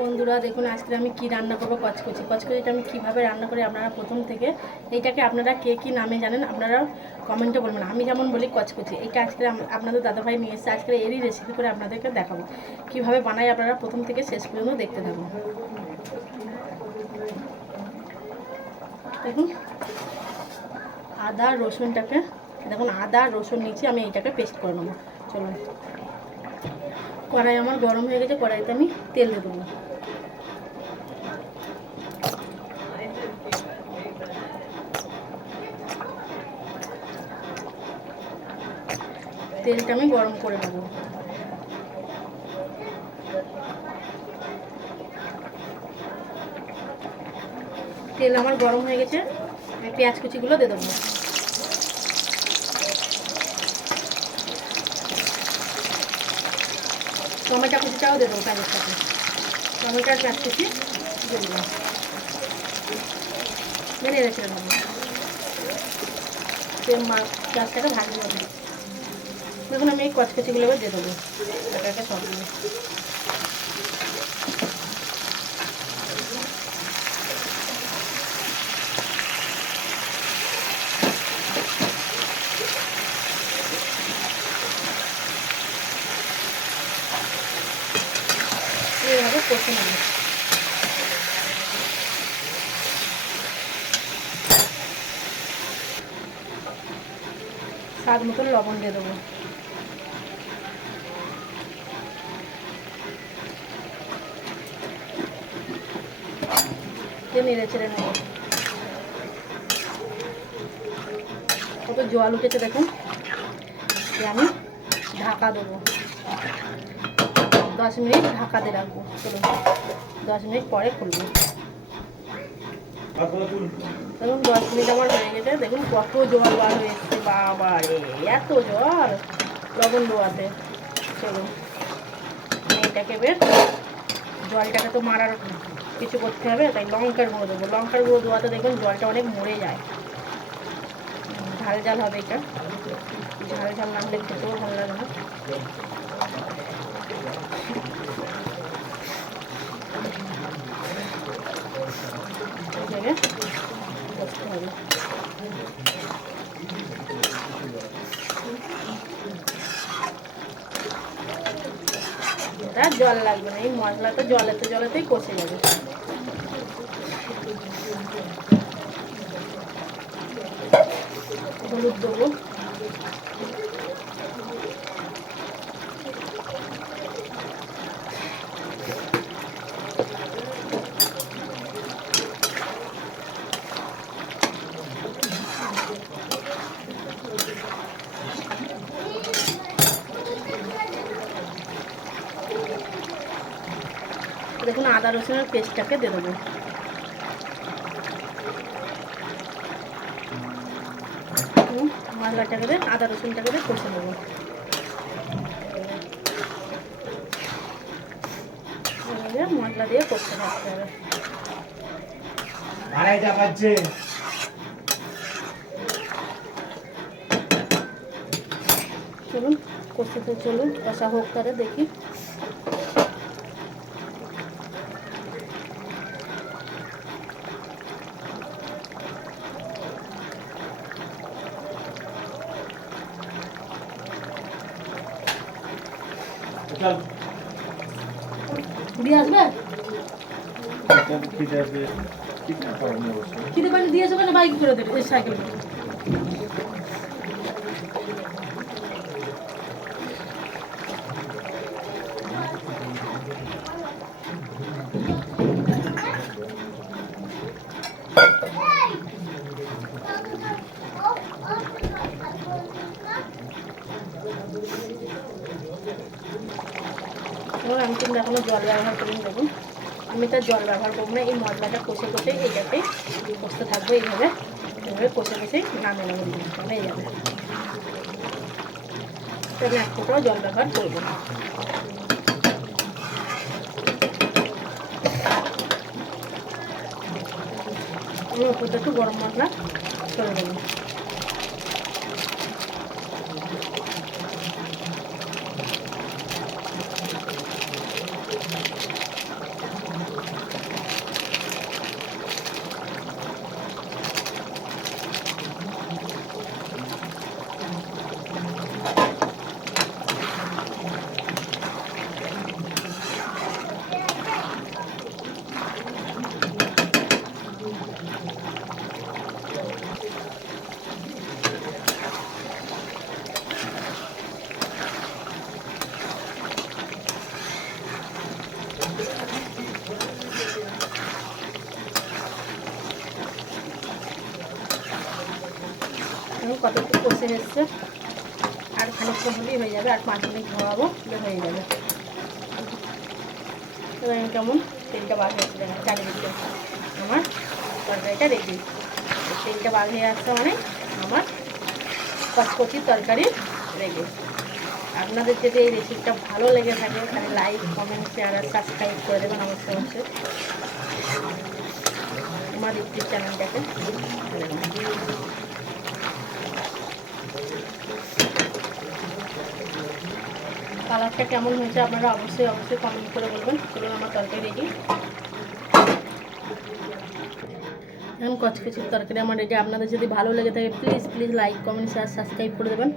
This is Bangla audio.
বন্ধুরা, দেখুন আজকে আমি কি রান্না করব কচকচি। কচকচিটা আমি কীভাবে রান্না করি আপনারা প্রথম থেকে। এইটাকে আপনারা কে কি নামে জানেন, আপনারা কমেন্টে বলবেন। আমি যেমন বলি কচকচি এটা আজকে আপনাদের দাদাভাই নিয়ে এসেছে। আজকে এরই রেসিপি করে আপনাদেরকে দেখাবো। কীভাবে বানাই আপনারা প্রথম থেকে শেষ পর্যন্ত দেখতে থাকুন। দেখুন, আদা রসুনটাকে, দেখুন, আদা রসুন নিচে আমি এইটাকে পেস্ট করে নেব। চলুন। কড়াই আমার গরম হয়ে গেছে, কড়াইতে আমি তেল দেবো। তেলটা আমি গরম করে নেব। তেল আমার গরম হয়ে গেছে, আমি পেঁয়াজ কুচিগুলো দিয়ে দেবো। টমেটো কুচিটাও দেবো তাদের সাথে। টমেটো চার কেজি দিয়ে দেবো মেনে রেখেছিলাম আমি। তেল মা পেঁয়াজটাকে ভাজি দেবো। দেখুন আমি এই কচকচিগুলো দিয়ে দেবো। এটাকে সব এইভাবে কষে নেব স্বাদ মতন লবণ দিয়ে দেবো। নেড়ে চেড়ে নেব। কত জল উঠেছে দেখুন। আমি ঢাকা দেবো। দশ মিনিট ঢাকা দিয়ে রাখব। চলুন দশ মিনিট পরে খুলবো। দেখুন দশ মিনিট আমার হয়ে গেছে। দেখুন কত জল বার হয়ে এসছে বাবা রে এত জল লবণ দেওয়াতে চলুন আমি এটাকে বের জলটাকে তো মারার কিছু করতে হবে তাই লঙ্কার গুঁড়ো দেবো। লঙ্কার গুঁড়ো দেওয়াতে দেখুন জলটা অনেক মরে যায়। ঝাল ঝাল হবে এটা। ঝাল ঝাল না হলে খেতেও ভালো লাগে না। হবে এটা জল লাগবে না এই মশলাটা জলেতে জলেতেই কষে যাবে হলুদ দেবো। দেখুন আদা রসুনের পেস্টটাকে দিয়ে দেবো। মশলাটাকে দিয়ে আদা রসুনটাকে দিয়ে কষে দেবো মশলা দিয়ে কষতে থাকতে হবে। চলুন কষতে চলুন কষা হোক করে দেখি। দিয়ে আসবে? না খিদে পানি দিয়েছে কেন বাইক করে দেবে এই সাইকেল এবার আমি কিন্তু এখনও জল ব্যবহার করিনি দেখুন আমি তার জল ব্যবহার করব না, এই মশলাটা কষে কষে এইটাতে কষতে থাকব এইভাবে। এইভাবে কষে কষে নামে নেব। হয়ে যাবে আমি এক ফোঁটাও জল ব্যবহার করব না। আমি ওপরটা একটু গরম মশলা করে দেবো কতটুকু কষে এসছে, আর খানিকক্ষণ হলেই হয়ে যাবে, আর পাঁচ মিনিট ধোয়াবো হয়ে যাবে। এবার কেমন তেলটা বার হয়েছে দেখেন, চারিদিকে আমার তরকারিটা রেডি তেলটা বার হয়ে আসছে মানে আমার কচকচির তরকারি রেডি আপনাদের যদি এই রেসিপিটা ভালো লেগে থাকে, তাহলে লাইক কমেন্ট শেয়ার আর সাবস্ক্রাইব করে দেবেন অবশ্যই অবশ্যই। আমার ইউটিউব চ্যানেলটাকে কালারটা কেমন হয়েছে আপনারা অবশ্যই অবশ্যই কমেন্ট করে বলবেন। চলুন আমার তরকারি রেডি এখন কচকচির তরকারি আমার রেডি আপনাদের যদি ভালো লেগে থাকে please please like comment share subscribe করে দেবেন।